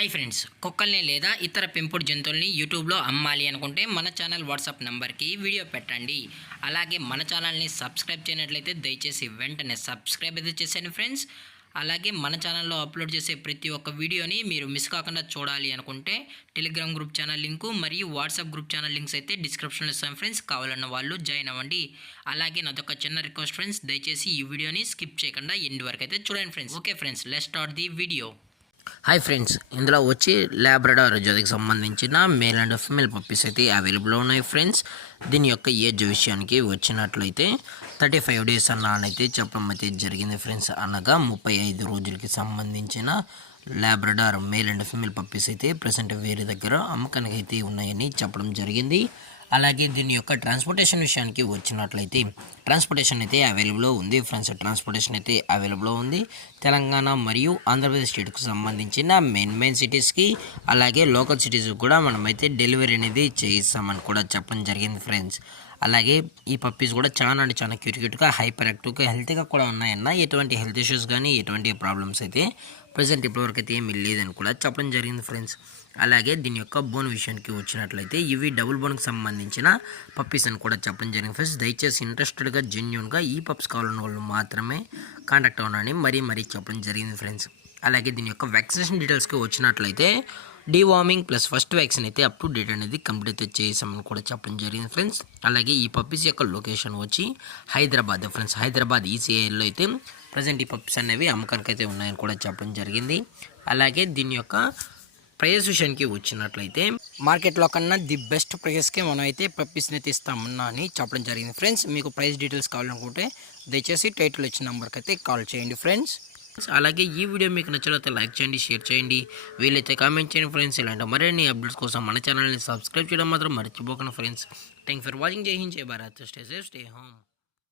Hi friends, కుక్కల్ని లేదా ఇతర పెంపుడు జంతువుల్ని యూట్యూబ్లో అమ్మాలి అనుకుంటే మన ఛానల్ వాట్సాప్ నెంబర్కి వీడియో పెట్టండి. అలాగే మన ఛానల్ని సబ్స్క్రైబ్ చేయనట్లయితే దయచేసి వెంటనే సబ్స్క్రైబ్ అయితే చేసేయండి ఫ్రెండ్స్. అలాగే మన ఛానల్లో అప్లోడ్ చేసే ప్రతి ఒక్క వీడియోని మీరు మిస్ కాకుండా చూడాలి అనుకుంటే టెలిగ్రామ్ గ్రూప్ ఛానల్ లింకు మరియు వాట్సాప్ గ్రూప్ ఛానల్ లింక్స్ అయితే డిస్క్రిప్షన్లో ఇస్తాం ఫ్రెండ్స్. కావాలన్న వాళ్ళు జాయిన్ అవ్వండి. అలాగే నాదొక చిన్న రిక్వెస్ట్ ఫ్రెండ్స్, దయచేసి ఈ వీడియోని స్కిప్ చేయకుండా ఎండ్ వరకు అయితే చూడండి friends. Okay friends, let's start the video. Hi friends, ఇందులో వచ్చి ల్యాబ్రడార్ జోడికి సంబంధించిన మేల్ అండ్ ఫీమేల్ పప్పీస్ అయితే అవైలబుల్ ఉన్నాయి ఫ్రెండ్స్. దీని యొక్క ఏజ్ విషయానికి వచ్చినట్లయితే 35 డేస్ అన్నైతే చెప్పడం అయితే జరిగింది ఫ్రెండ్స్. అనగా 35 రోజులకి సంబంధించిన Labrador male and female puppies అయితే ప్రజెంట్ వేరే దగ్గర అమ్మకానికి అయితే ఉన్నాయని చెప్పడం జరిగింది. అలాగే దీని యొక్క ట్రాన్స్పోర్టేషన్ విషయానికి వచ్చినట్లయితే ట్రాన్స్పోర్టేషన్ అయితే అవైలబుల్ ఉంది ఫ్రెండ్స్. ట్రాన్స్పోర్టేషన్ అయితే అవైలబుల్ ఉంది తెలంగాణ మరియు ఆంధ్రప్రదేశ్ స్టేట్కి సంబంధించిన మెయిన్ సిటీస్కి, అలాగే లోకల్ సిటీస్ కూడా మనమైతే డెలివరీ అనేది చేయిస్తామని కూడా చెప్పడం జరిగింది ఫ్రెండ్స్. అలాగే ఈ పప్పీస్ కూడా చాలా అంటే చాలా క్యూట్గా హైపర్ యాక్టివ్గా హెల్తీగా కూడా ఉన్నాయన్న. ఎటువంటి హెల్త్ ఇష్యూస్ కానీ ఎటువంటి ప్రాబ్లమ్స్ అయితే ప్రజెంట్ ఇప్పటివరకు అయితే ఏమీ లేదని కూడా చెప్పడం జరిగింది ఫ్రెండ్స్. అలాగే దీని యొక్క బోన్ విషయానికి వచ్చినట్లయితే ఇవి డబుల్ బోన్కి సంబంధించిన పప్పీస్ అని కూడా చెప్పడం జరిగింది ఫ్రెండ్స్. దయచేసి ఇంట్రెస్టెడ్గా జెన్యూన్గా ఈ పప్స్ కావాలన్న వాళ్ళు మాత్రమే కాంటాక్ట్ అవ్వనని మరీ చెప్పడం జరిగింది ఫ్రెండ్స్. అలాగే దీని యొక్క వ్యాక్సినేషన్ డీటెయిల్స్కి వచ్చినట్లయితే డీవార్మింగ్ ప్లస్ ఫస్ట్ వ్యాక్సిన్ అయితే అప్ టు డేట్ అనేది కంప్లీట్ అయితే చేసామని కూడా చెప్పడం జరిగింది ఫ్రెండ్స్. అలాగే ఈ పప్పీస్ యొక్క లొకేషన్ వచ్చి హైదరాబాద్ ఫ్రెండ్స్. హైదరాబాద్ ఈసీఐలో అయితే ప్రజెంట్ ఈ పప్పీస్ అనేవి అమ్మకానికి అయితే ఉన్నాయని కూడా చెప్పడం జరిగింది. అలాగే దీని యొక్క ప్రైస్ విషయానికి వచ్చినట్లయితే మార్కెట్లో కన్నా ది బెస్ట్ ప్రైస్కి మనం అయితే పప్పీస్ని అయితే ఇస్తామన్నా అని చెప్పడం జరిగింది ఫ్రెండ్స్. మీకు ప్రైస్ డీటెయిల్స్ కావాలనుకుంటే దయచేసి టైటిల్ ఇచ్చిన నెంబర్కి అయితే కాల్ చేయండి ఫ్రెండ్స్. అలాగే ఈ వీడియో మీకు నచ్చినట్లయితే లైక్ చేయండి, షేర్ చేయండి, వీలైతే కామెంట్ చేయండి ఫ్రెండ్స్. ఇలాంటి మరిన్ని అప్డేట్స్ కోసం మన ఛానల్ని సబ్స్క్రైబ్ చేయడం మాత్రం మర్చిపోకండి ఫ్రెండ్స్. Thank for watching. జై హింద్, జై Bharat, stay safe, stay home.